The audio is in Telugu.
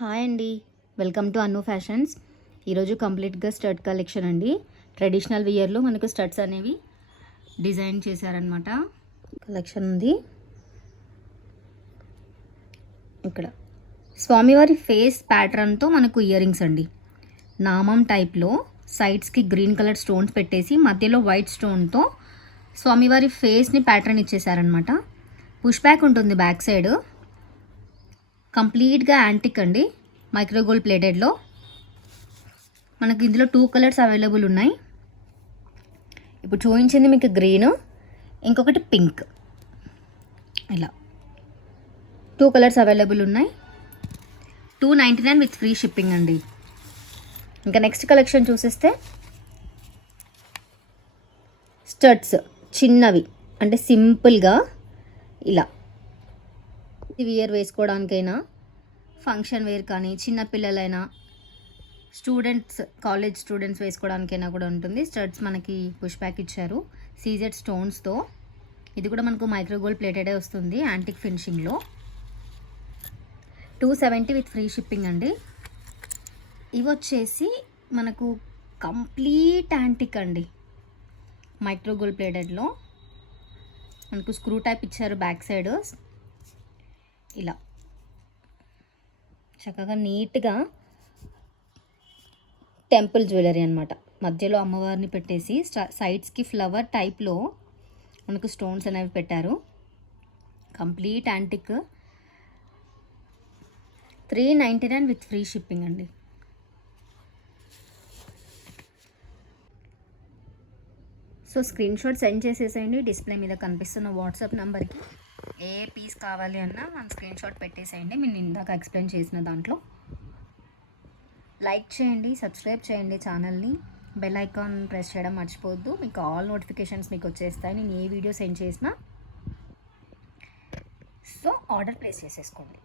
హాయ్ అండి, వెల్కమ్ టు అన్ను ఫ్యాషన్స్. ఈరోజు కంప్లీట్గా స్టడ్ కలెక్షన్ అండి. ట్రెడిషనల్ వియర్లో మనకు స్టడ్స్ అనేవి డిజైన్ చేశారనమాట. కలెక్షన్ ఉంది ఇక్కడ. స్వామివారి ఫేస్ ప్యాటర్న్తో మనకు ఇయర్ రింగ్స్ అండి. నామం టైప్లో సైడ్స్కి గ్రీన్ కలర్ స్టోన్స్ పెట్టేసి మధ్యలో వైట్ స్టోన్తో స్వామివారి ఫేస్ని ప్యాటర్న్ ఇచ్చేసారనమాట. పుష్ బ్యాక్ ఉంటుంది బ్యాక్ సైడ్. కంప్లీట్గా యాంటిక్ అండి, మైక్రోగోల్డ్ ప్లేటెడ్లో. మనకి ఇందులో 2 కలర్స్ అవైలబుల్ ఉన్నాయి. ఇప్పుడు చూపించింది మీకు గ్రీన్, ఇంకొకటి పింక్. ఇలా 2 కలర్స్ అవైలబుల్ ఉన్నాయి. 299 విత్ ఫ్రీ షిప్పింగ్ అండి. ఇంకా నెక్స్ట్ కలెక్షన్ చూసేస్తే స్టడ్స్ చిన్నవి, అంటే సింపుల్గా ఇలా వియర్ వేసుకోవడానికైనా, ఫంక్షన్ వేర్ కానీ, చిన్నపిల్లలైనా, స్టూడెంట్స్, కాలేజ్ స్టూడెంట్స్ వేసుకోవడానికైనా కూడా ఉంటుంది. స్టడ్స్ మనకి పుష్ బ్యాక్ ఇచ్చారు సీజెడ్ స్టోన్స్తో. ఇది కూడా మనకు మైక్రోగోల్డ్ ప్లేటెడే వస్తుంది యాంటిక్ ఫినిషింగ్లో. 270 విత్ ఫ్రీ షిప్పింగ్ అండి. ఇవి వచ్చేసి మనకు కంప్లీట్ యాంటిక్ అండి, మైక్రోగోల్డ్ ప్లేటెడ్లో. మనకు స్క్రూ టైప్ ఇచ్చారు బ్యాక్ సైడ్. ఇలా చక్కగా నీట్గా టెంపుల్ జ్యువెలరీ అనమాట. మధ్యలో అమ్మవారిని పెట్టేసి సైడ్స్కి ఫ్లవర్ టైప్లో మనకు స్టోన్స్ అనేవి పెట్టారు. Complete antique. 399 with free shipping అండి. సో స్క్రీన్ షాట్ సెండ్ చేసేసేయండి. డిస్ప్లే మీద కనిపిస్తున్న వాట్సాప్ నెంబర్కి ఏ పీస్ కావాలి అన్నా మన స్క్రీన్ షాట్ పెట్టేసేయండి. నేను ఇందాక ఎక్స్ప్లెయిన్ చేసిన దాంట్లో. లైక్ చేయండి, సబ్స్క్రైబ్ చేయండి ఛానల్ని. బెల్ ఐకాన్ ప్రెస్ చేయడం మర్చిపోవద్దు. మీకు ఆల్ నోటిఫికేషన్స్ మీకు వచ్చేస్తాయి నేను ఏ వీడియో సెండ్ చేసినా. సో ఆర్డర్ ప్లేస్ చేసేసుకోండి.